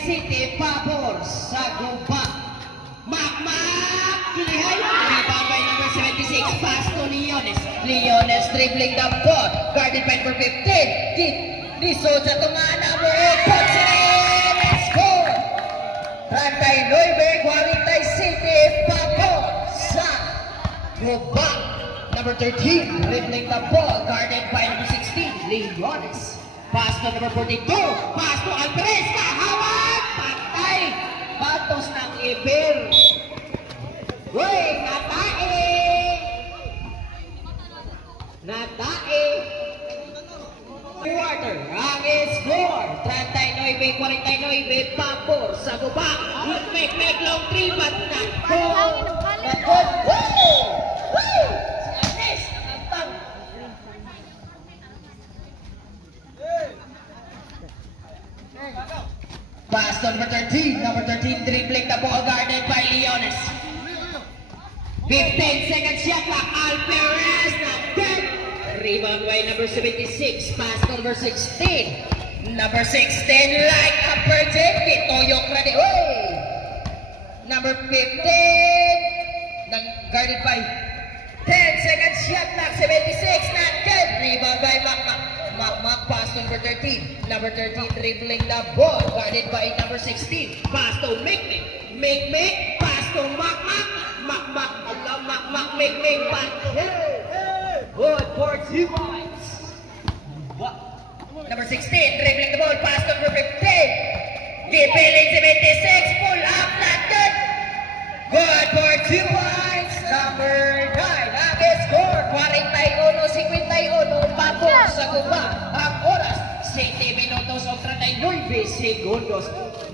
City, pabor sa Guba. Makmak, kilihay, rebound by number 76, pass to Leones. Leones dribbling the ball, guarded by number 15. Lisod sa tunga, number 8, Potsire, and score. 39, 40 City, pabor sa Guba. Number 13, dribbling the ball, guarded by number 16, Leones. Pass to number 42, pass to Alvarez, kahawag, patay, batos ng Iber. Uy, natae! Natae! Quarter, ang score, 39-49, pabor sa Guba. Make long 3, but not goal. Not goal. Woo! Woo! Si Agnes, nakantang. Pass to number 13. Number 13 dribbling the ball, guarded by Leones. 15 seconds shot clock. Alvarez na dead. Rebound by number 76. Pass to number 16. Number 16 like a virgin. Pitoyok na di. Number 15 guarded by 10 seconds shot clock. 76 not dead. Rebound by Makmak, pass to number 13. Number 13 dribbling the ball, guarded by number 16. Pass to Mikmik. Mikmik, pass to Makmak. Makmak, Mikmik, pass. Good for 2 points. Number 16 dribbling the ball, pass to number 15. Gipiling 76, pull up, not good. Good for 2 points. Number 9, ang score, 41-51, pabor sa Guba. Ang oras, 7 minutos o 39 segundos.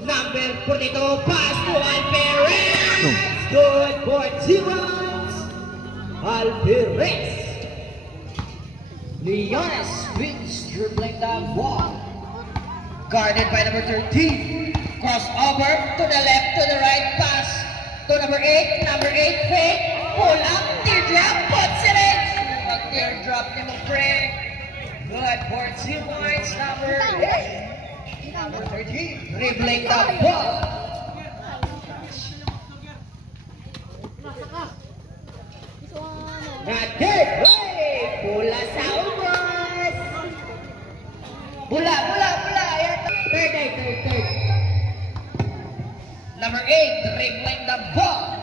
Number 42, pass to Alvarez. Good for 2 points. Alvarez. Leones wins, dribbling the ball. Guarded by number 13. Crossover to the left, to the right, pass to number 8. Number 8, fake. Pull up, teardrop, puts it in. Teardrop ni mo, friend. Good for 2 points, number 8. Number 13, dribbling the ball. Not good. Pula sa ubos. Pula. Third. Number 8, dribbling the ball.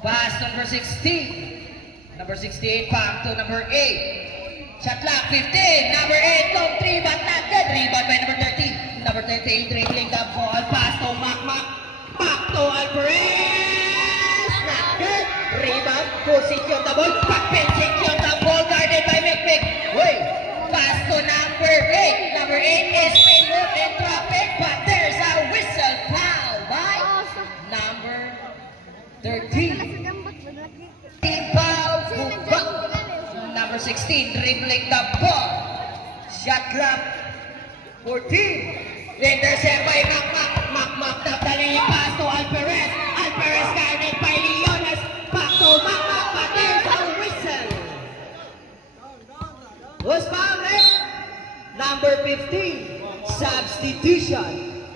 Pass to number 16. Number 68, back to number 8. Shot clock, 15. Number 8, long 3, but not good. Rebound by number 13. Number 13, dribbling the ball. Pass to Makmak. Back to Alvarez. Not good. Rebound, position the ball. Position the ball, guarded by Mikmik. Pass to number 8. Number 8 is made and drop it, but there's a whistle foul by number 13. Number 16 dribbling the ball. Shot clock 14. Intercept by Makmak. Napdali pass to Alvarez. Alvarez guarded by Leones. Back to Makmak, but there's a whistle. Who's foul? Number 15. Substitution.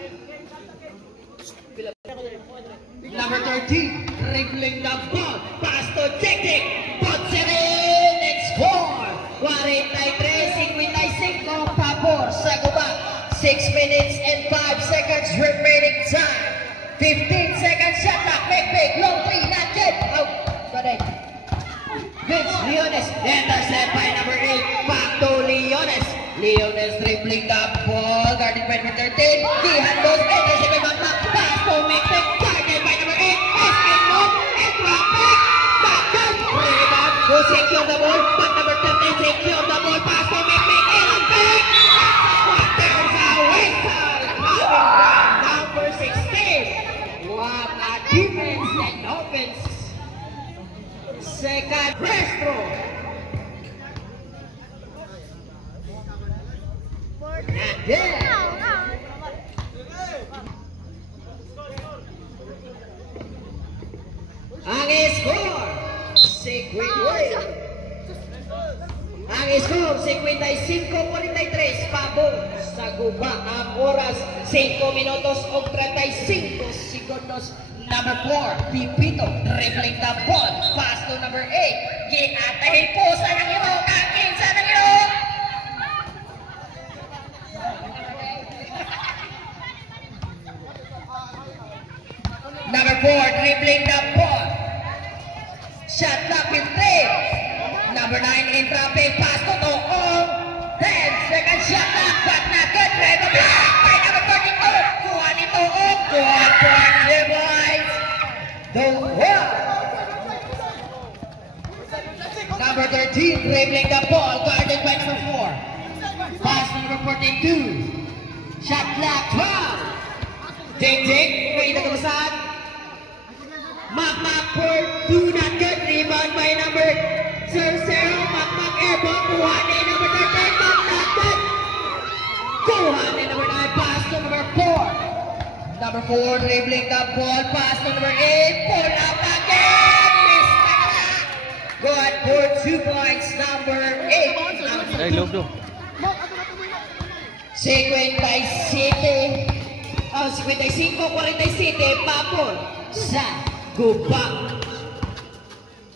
Number 13 dribbling the ball. Pass to Teknik. Puts it in and score. 43-55, pabor sa Guba. 6 minutes and 5 seconds remaining time. 15 seconds shot clock. Big, long 3, not good. Out. Vince Leones, intercept by number 8. Back to Leones. Leones dribbling the ball, guarded by number 13. Gihandos, intercept by Makmak. Pass to Mikmik, guarded by number 8. Escalon, and drop it. Back good. Rebound, who secure the ball, but number 13 secure the ball. Pass to Mikmik, and a big. But there's a whistle coming from number 16. What a defense and offense. Second, Restro. Ang score, si Queen Way. Ang score, 55-43, pabor sa guba. Ang oras, 5 minutos o 35 segundos. Number 4, Pipito, dribbling the ball. Pass to number 8. Giatahin po sa nangiro. Kakin sa nangiro. Number 4, dribbling the ball. Shot clock 15. Number 9, in traffic. Pass to Toong. 10 seconds shot clock. But not good. Red block by number 42. Kuha ni Toong. Good for the boys. Number 13, dribbling the ball. Guarded by number 4. Pass to number 42. Shot clock 12. Jing. May nagkabasan. Makmak for 2, not good. Rebound by number 0. Makmak airball. Kuha ni number 13. Not good. Kuha ni number 9. Pass to number 4. Number 4, dribbling the ball. Pass to number 8. Pull up again. Miss good for 2 points. Number 8. Ay, loob. 55-47. Papol sa guba.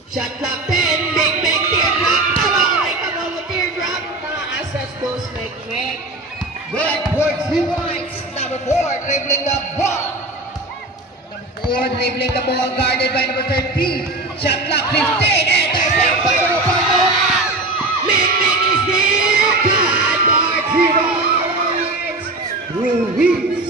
Shot clock 10. Big teardrop. Come on with teardrop. Asas post Meg. Good for 2 points. Number 4, dribbling the ball. Number 4, dribbling the ball, guarded by number 13. Shot clock 15. And there's a fire. Meg is there. God, for 2 points. Ruiz.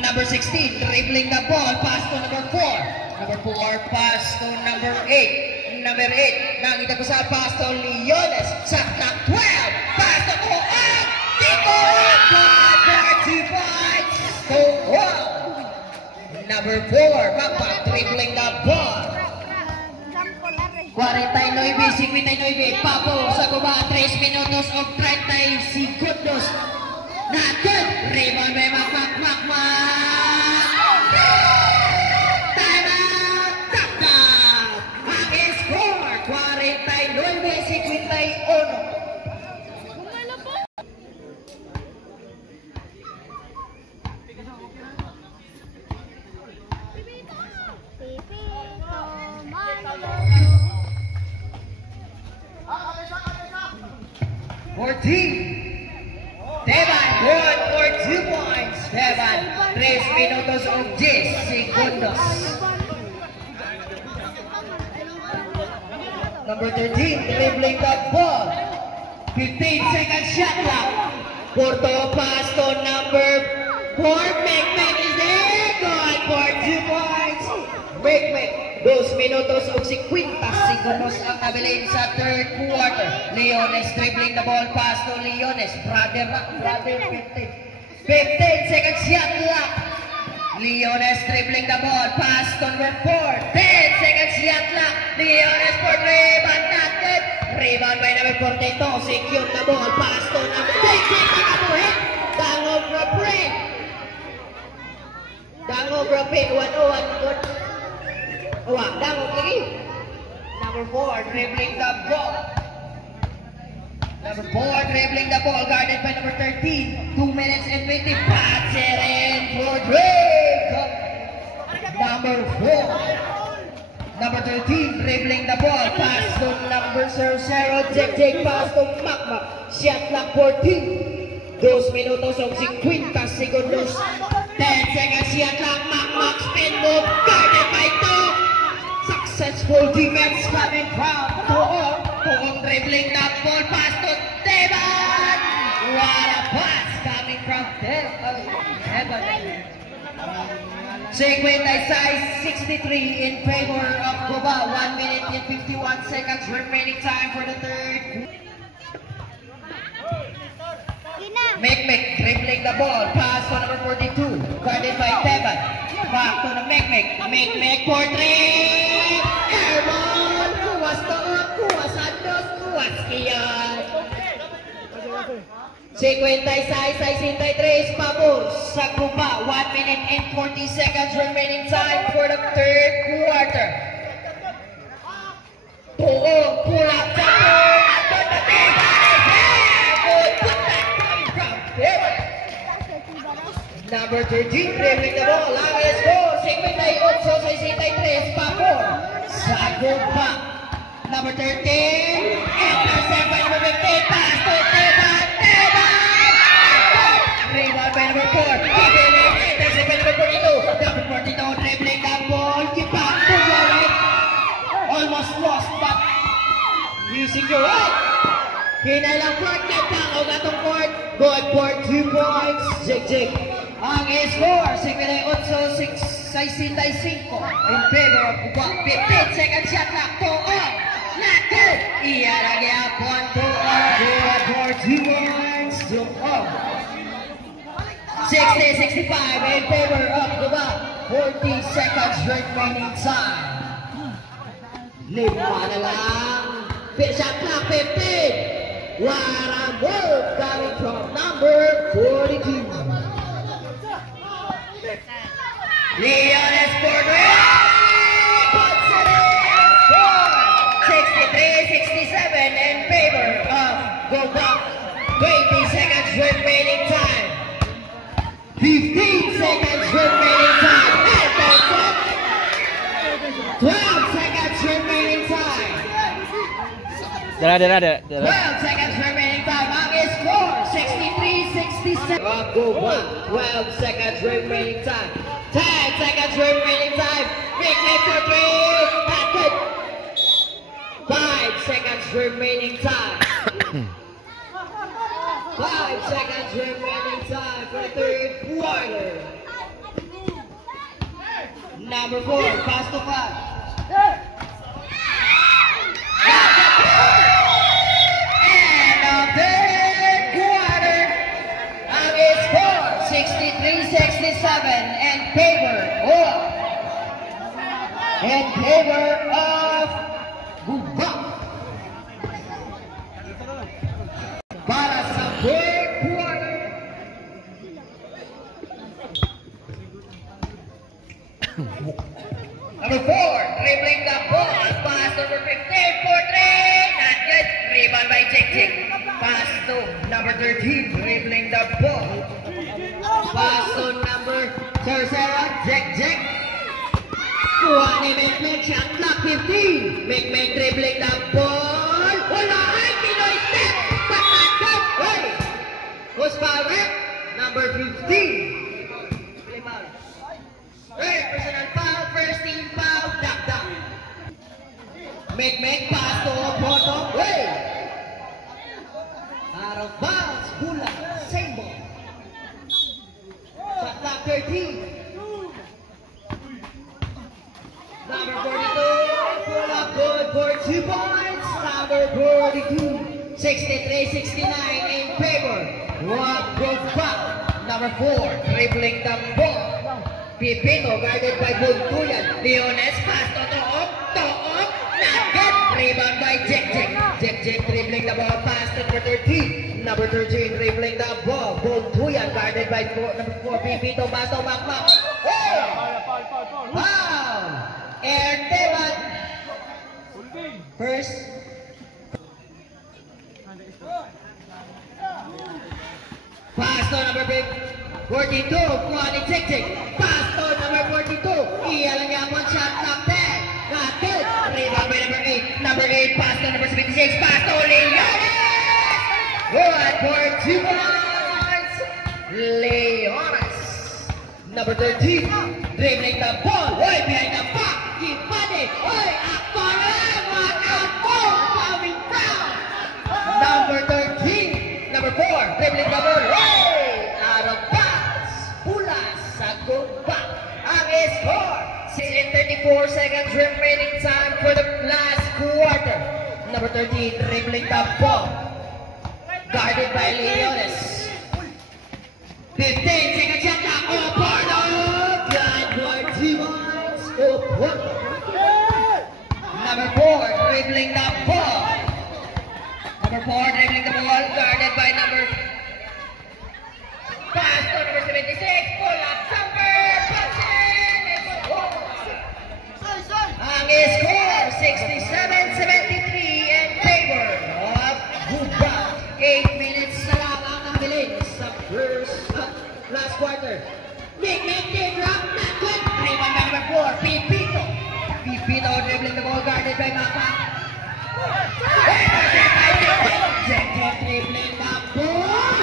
Number 16, dribbling the ball, pass to number 4. Number 4, pass to number 8. Number 8, nakita ko sa pass to Leones. Sa clock 12, pass to Toong. Tito, God for 2 points. Toong. Number 4, Makmak, dribbling the ball. 49-59, Papo sa guba, 3 minutos o 30 segundos. Not good. Rebound by Makmak. Time out. Tap. Ang score, 49-51. Teban, good for 2 points. Teban, 3 minutos o 10 segundos. Number 13, dribbling the ball. 15 seconds shot clock. Porto pass to number 4. Meg is there. Good for 2 points. Meg. 2 minutos o 50 segundos ang abilin sa third quarter. Leones dribbling the ball, pass to Leones. Brother 15 seconds shot clock. Leones dribbling the ball, pass to number 4. 10 seconds shot clock. Leones for rebound, not good. Rebound by number 42. Secure the ball, pass to number 6. Dangog Rapid. 101 good. Dangog lagi. Number 4, dribbling the ball. Number 4, dribbling the ball, guarded by number 13. 2 minutes and 20. Pass it in for Drake. Number 4. Number 13, dribbling the ball. Pass to number 0. Jake pass to Makmak. Shot clock 14. 2 minutos o 50 segundos. 10 seconds shot clock. Makmak spin move. Guarded by 2. Successful defense coming from Toong dribbling that ball, pass to Teban. What a pass coming from Teban. 63 in favor of Guba. 1 minute and 51 seconds remaining time for the third. Meg dribbling the ball, pass to number 42, guarded by Teban. Back to the Meg for 3. Airball, kuwas Toong, kuwas Santos, kuwas Kian. 56-63, pabor sa Guba. 1 minute and 40 seconds remaining time for the third quarter. Tuong, pull up jumper. Good put that coming from Faber. Number 13, dribbling the ball. Ang score, 58-63 pa po. Sagog pa. Number 13, intercept by number 15, pass to Teban. Rebound by number 4, Kibiling, intercept by number 42. Number 42, dribbling the ball. Keep back to the right. Almost lost, but using the right. Kinailang court, get down o gatong court. Good for 2 points. Jig. Ang score, 58-65 in favor of Gubat. 15 second shot clock to on. Not good. Iyan ang yapon to on. Good for 2 points to on. 60-65 in favor of Gubat. 40 seconds remaining time. 5 na lang. Shot clock 15. What a move coming from number 42. Leones for puts it in, score 63-67 in favor of Gubat. 20 seconds remaining time. 15 seconds remaining time. 12 seconds remaining time. 12 seconds remaining time. Ang score 63-67. Gubat. 12 seconds remaining time. 10 seconds remaining time. Big make for 3. Not good. 5 seconds remaining time. 5 seconds remaining time for the third quarter. Number 4, pass to 5. And the third quarter. Ang score 63-67 in favor of Gubat. Para sa third quarter. Number 4, dribbling the ball. Pass to number 15 for 3. Not good. Rebound by Jig. Pass to number 13, dribbling the ball. Pass to number 37, Jig. Kuha ni Mek, shot clock 15. Mek dribbling the ball. Wala ay Pinoy step. But not good. Hey! Who's foul? Number 15. Hey, personal foul. First team foul. Knockdown. Mek pass to Oporto. Hey! Out of bounds. Bula. Same ball. Shot clock 13. Number 42, pull up good for 2 points. Number 42, 63-69 in favor of Gubat. Number 4, dribbling the ball. Pipino guarded by Buntuyan. Leones pass to Took. Not good. Rebound by Jig. Jig dribbling the ball. Pass to number 13. Number 13 dribbling the ball. Buntuyan guarded by number 4. Pipino pass to Makmak. Foul! Teban. First. Pass to number 42. Kuha ni Jig. Pass to number 42. Iyalang yapon shot clock 10. Not good. Rebound by number 8. Number 8 pass to number 76. Pass to Leones. Good for 2 points. Leones. Number 13. Dribbling the ball. Way behind the back. Ipade. Oy, ako rin. Coming from number 13. Number 4. Dribbling the ball. Way out of bounds. Pula sa Gubat. Ang score. 34 seconds remaining time for the last quarter. Number 13. Dribbling the ball. Guarded by Leones. 15 seconds shot clock. Oporto. Good for 2 points. Oporto. Number 4 dribbling the ball. Number 4 dribbling the ball. Guarded by number. Pass to number 76. Pull up jumper. Punch in. It's over. Ang score 67-70. sa last quarter. Big drop, not good. Rebound by number 4, Pipito. Pipito dribbling the ball, guarded by Maka. Jeje dribbling the ball.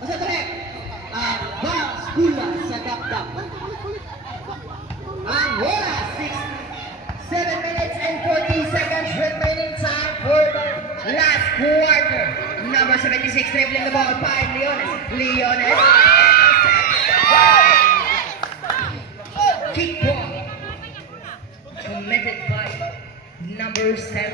Asa trip? Bounce Gula sa dap-dap. Ang oras, 7 minutes and 40 seconds remaining time for the last quarter. Number 76 dribbling the ball, 5 Leones. Kick ball committed by number 7.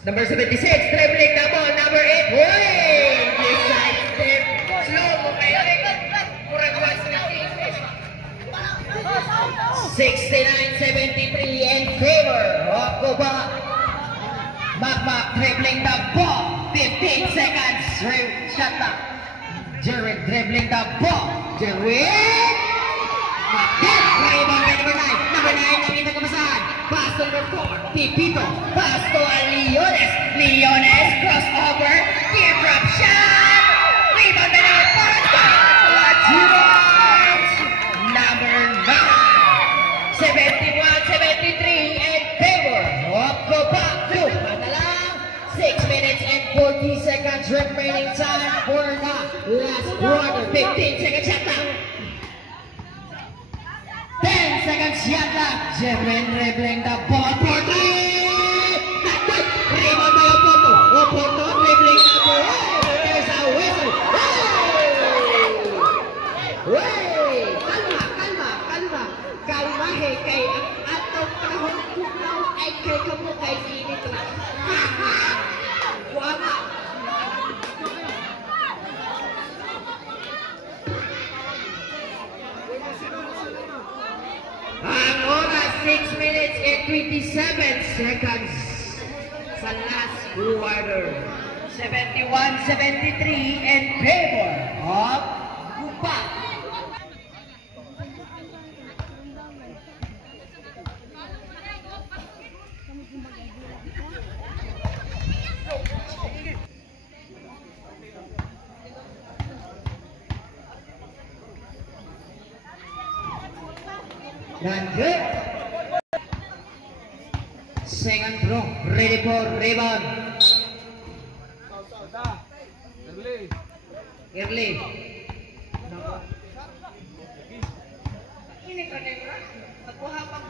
Number 76 dribbling the ball, number 8. Wait! Decisive. Slow mo kayo. 69-73 in favor of Cuba. Makmak dribbling the ball. 15 seconds. Shot clock. Jared dribbling the ball. Jared. Rebound by number 9. Number 9 ang inagabasahan. Pass to number 4. Pipito. Pass to Leones. Leones crossover. Tear drop shot. Rebound by number 4. Number 9. 71-73 in favor of Copac. 6 minutes and 40 seconds remaining time for the last quarter. 15 seconds shot clock. 10 seconds shot clock. Jermaine dribbling the ball for 3. Not good. Rebound by Oporto. Oporto dribbling the ball. There's a whistle. Hey! Kalma he kay ang atong panahon kunaw ay kay kamo kay init na. Wala. Ang oras 6 minutes and 27 seconds sa last quarter. 71-73 in favor of Cuba. Dan good. Second throw, ready for rebound. Early. Ini kan yang aku hafal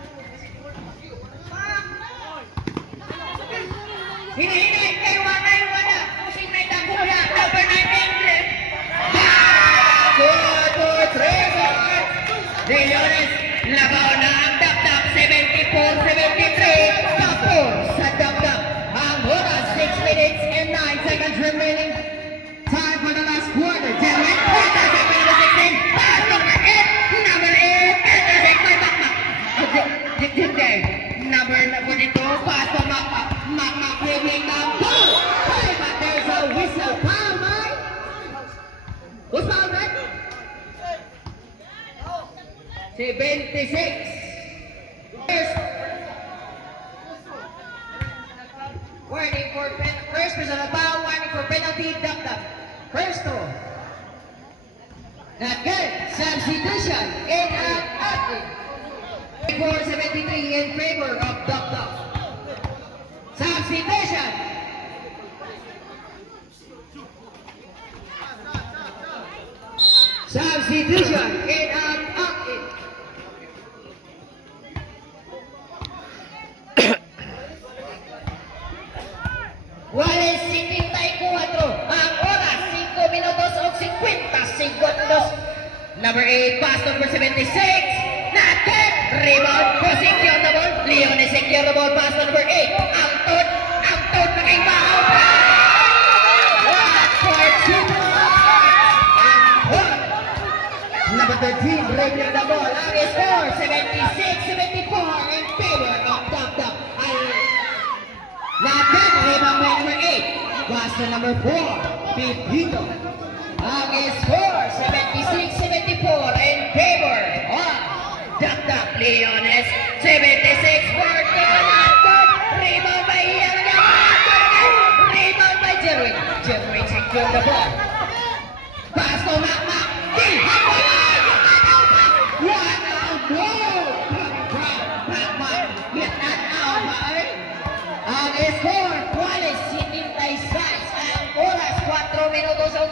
ini kay wana pusing na itago ya number 9 Ingrid. Good rebound. Leones labaw na ang dap-dap. 74-73 Tapos sa dap-dap. Ang oras 6 minutes and 9 seconds remaining time for the last quarter. Jermaine intersect by number 16. Pass number 8. Number 8 intersect by Makmak. Number 42 pass to Makmak. Makmak dribbling the ball. But there's a whistle. Foul, Mike. Who's foul, Mike? 76. Warning for first personal foul. Warning for penalty. Dap-dap. First to. Not good. Substitution. In and out. 74-73 in favor of Dap-dap. Substitution. Substitution. In and out. Wales 74. Ang oras 5 minutos o 50 segundos. Number 8 pass number 76. Not good. Rebound. Position the ball. Leones secure the ball. Pass number 8. Ang tot nakibaw. What for 2 number 13 dribbling the ball. Ang score 76-74 in favor of Dap-Dap. Not good. Rebound by number 8. Pass to number 4. Pipito. Ang score 76-74 in favor of Dap-Dap. Leones 76 for 2.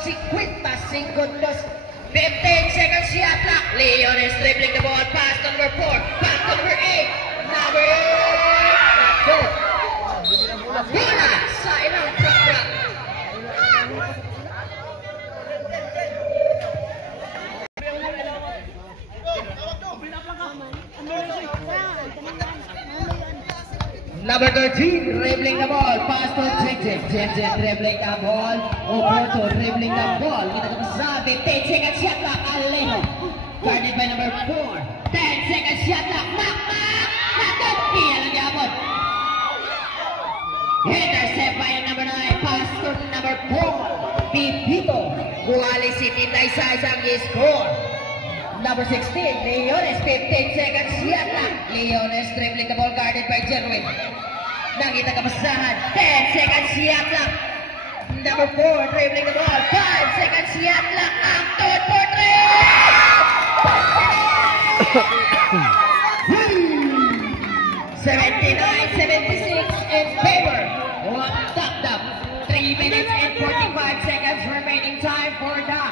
50 segundos. 15 seconds shot clock. Leon is dribbling the ball past number 4. Back to number 8. Number 8. Not good. Bola sa ilang track. Number 13, dribbling the ball, pass to Tintin. Tintin dribbling the ball, Oporto dribbling the ball. Kita kapasabi, 10 seconds shot clock, Alejo. Guarded by number 4. 10 seconds shot clock, Nakot! Iyan ang yapon. Intercept by number 9, pass to number 4. Pipito, Buhali City, Taisa isang score. Number 16, Leones, 15 seconds shot clock. Leones dribbling the ball, guarded by Jerwin. Nakita kapasahan, 10 seconds shot clock. Number 4, dribbling the ball, 5 seconds shot clock. Acton for 3! 79-76 in favor. One tapped up. 3 minutes and 45 seconds remaining time for the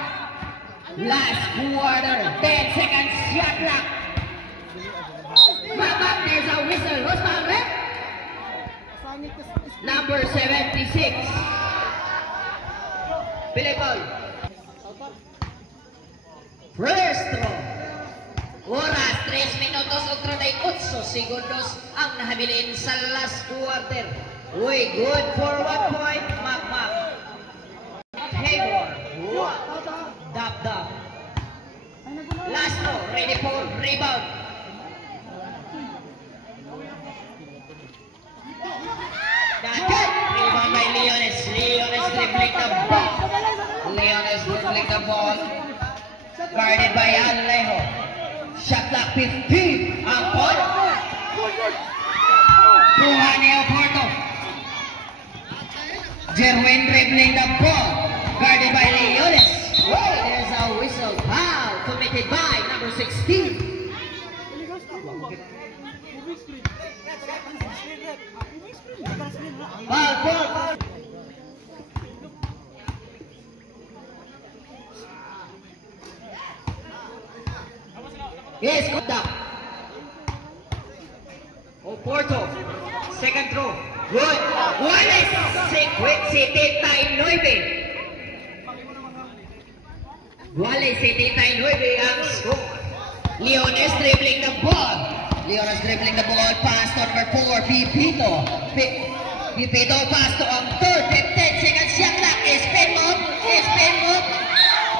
last quarter. 10 seconds shot clock. Back, there's a whistle. Who's foul left? Number 76. Pilipol. First throw. Oras, 3 minutos o 38 segundos ang nahabilin sa last quarter. Uy, good for 1 point. Mak. Hayward. Dab. Last throw, ready for rebound. Dagat. Rebound by Leones. Leones dribbling the ball. Leones dribbling the ball. Guarded by Alejo. Shot clock 15. Ang ball. Kuha ni Oporto. Jerwin dribbling the ball. Guarded by Leones. Oh, there's a whistle. Foul committed by number 16. Foul. Yes, good down. Oporto. Second throw. Good. Wallace. Quick City time 9. Wallace City time 9 ang score. Leones dribbling the ball. Leones dribbling the ball. Pass to number 4. Pipito. Pipito pass to ang third. 15 seconds shot clock. Spin move.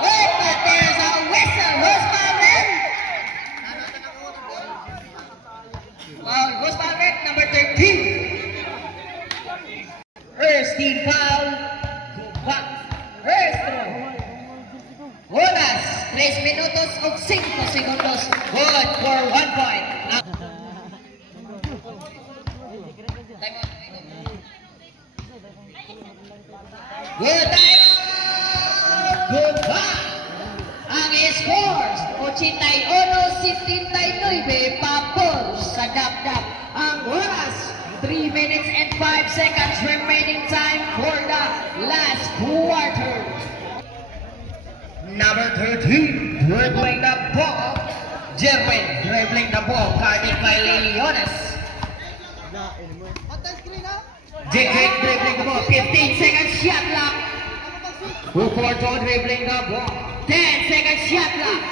Wait, but there's a whistle. Who's foul left? Who's foul left? Number 13. First team foul. First throw. Oras, 3 minutos o 5 segundos. Good for 1 point. Good time out. Good back. Ang scores, 81-79 papor sa dap-dap. Ang oras, 3 minutes and 5 seconds remaining time for the last quarter. Number 13, dribbling the ball. Jerwin dribbling the ball, guarded by Leones. Jake dribbling the ball, 15 seconds shot clock. Oporto dribbling the ball, 10 seconds shot clock.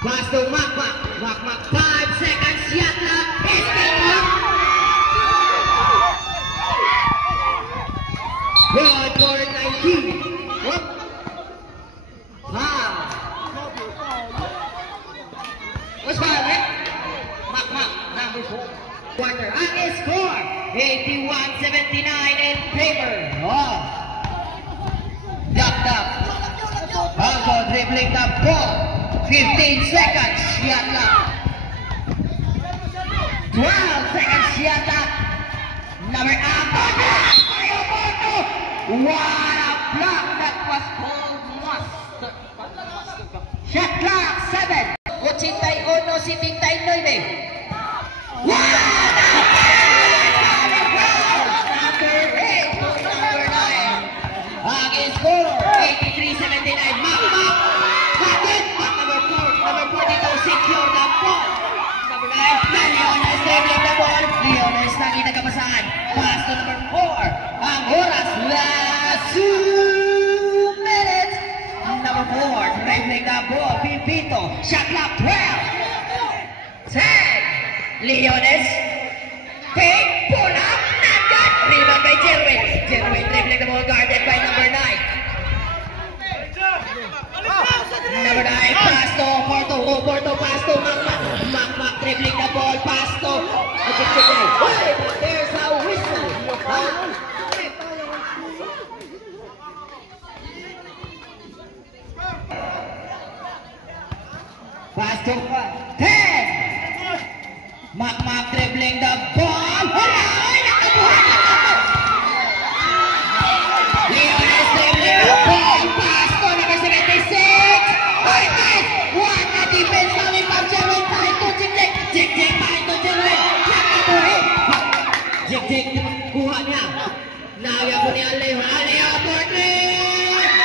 Pass to Mak, 5 seconds shot clock. Good for 19. Wow. What's foul, right? Mak, number 4. Quarter. Ang score, 81-79 in favor of Dap. Also dribbling the ball. 15 seconds. Shot clock. 12 seconds. Shot clock. Number 8. What a block that was called mustard. Shot clock 7. 81-79. What a number 8 to number 9. Ang score, basahan. Pass to number 4. Ang oras, last 2 minutes. Number 4, dribbling the ball, Pipito. Shot clock 12. 10. Leones. Big pull up. Not good. Rebound by Jerwin. Jerwin dribbling the ball, guarded by number 9. Number 9, pass to Porto. Porto, pass to Mac dribbling the ball, pass to there's a whistle. Pass to 10. Mac dribbling the ball. Leones dribbling the ball, pass to number 76. What a defense coming from Jerwin. Pahin to Jik-Jik. Jik-Jik, pahin to Jerwin. Jik-Jik, kuha niya. Nagya po ni Alejo. Alejo, for 3.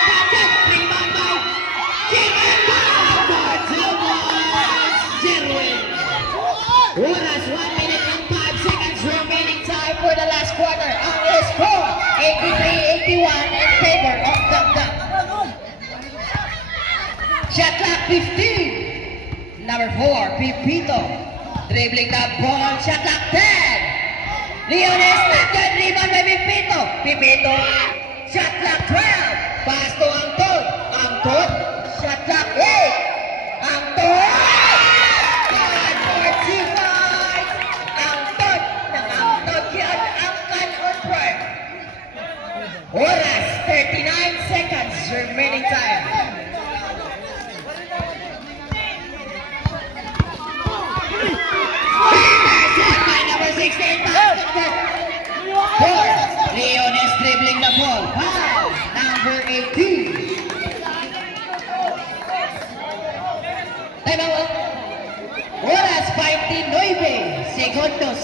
Jik-Jik, rebound by Jerwin. Jerwin. Oras, 1 minute and 5 seconds remaining time for the last quarter. Ang score, 83-81 in favor of Dum-Dum. Shot clock 15. Number 4, Pipito. Dribbling the ball. Shot clock 10. Leones, not good. Rebound by Pipito. Pipito. Shot clock 12. Pass to Angton. Angton. Shot clock 8. Angton. God, 45. Angton. Nang-Angton yan. Angkan on prime. Oras, 39 seconds remaining time. Leones dribbling the ball. Foul. Number 18. Time out. Oras 29 segundos.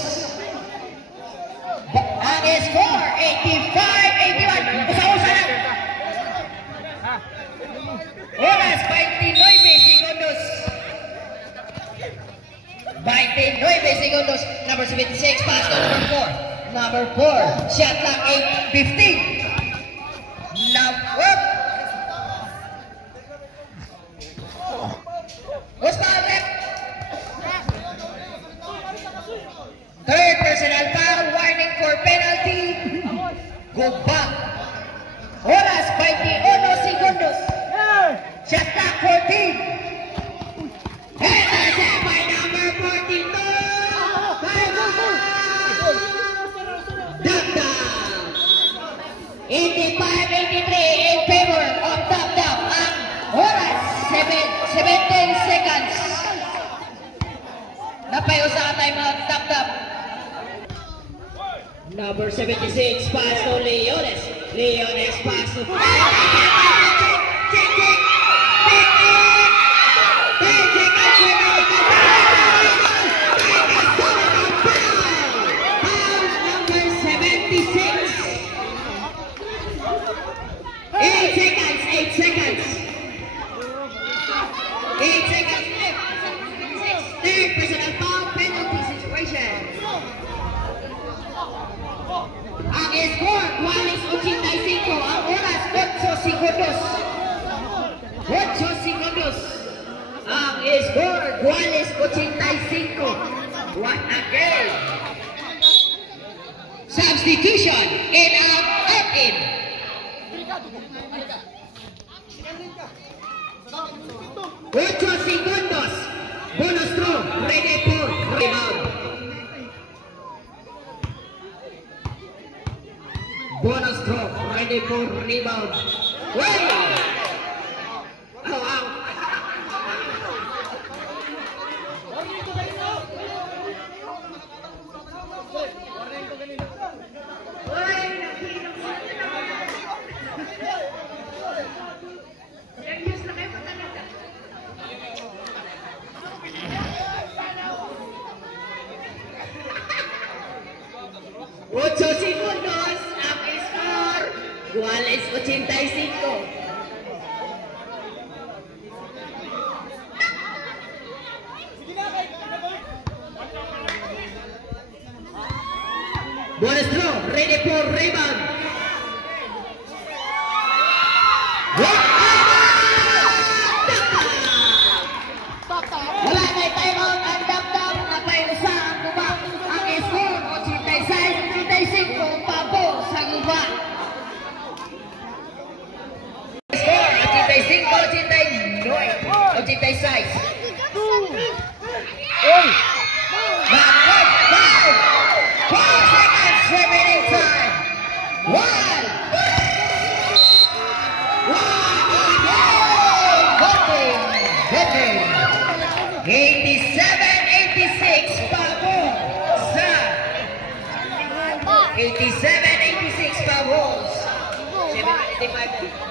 Ang score 85-81. Usa-usa lang. Oras 29 segundos. 29 segundos. Number 76, pass to number 4. Number 4, shot clock 8:15. Number. What's that? Third personal foul, warning for penalty. Go back. Oras 21 segundos. Shot clock 14. Intercept by number 42. Dum-Dum. 85-83 in favor of Dum-Dum. Ang oras 17 seconds. Napayo sa time of Dum-Dum. Number 76, pass to Leones. Leones pass to ang score, 85. Ang oras, 8 segundos. 8 segundos. Ang score, 85. What a game. Substitution in and out in. 8 segundos. Bonus throw, ready for rebound. Bonus throw, ready for rebound. Well, out. Ocho segundos ang score. Guales 85. Bonus throw, ready for rebound. Wala na timeout ang damdam na paiusa ang guba. Ang score, 86-35 pabor sa guba. Score, 85-86. Five seconds remaining time. One. Hitting. 87-86 pabor sa 87-86 pabor. 7:55.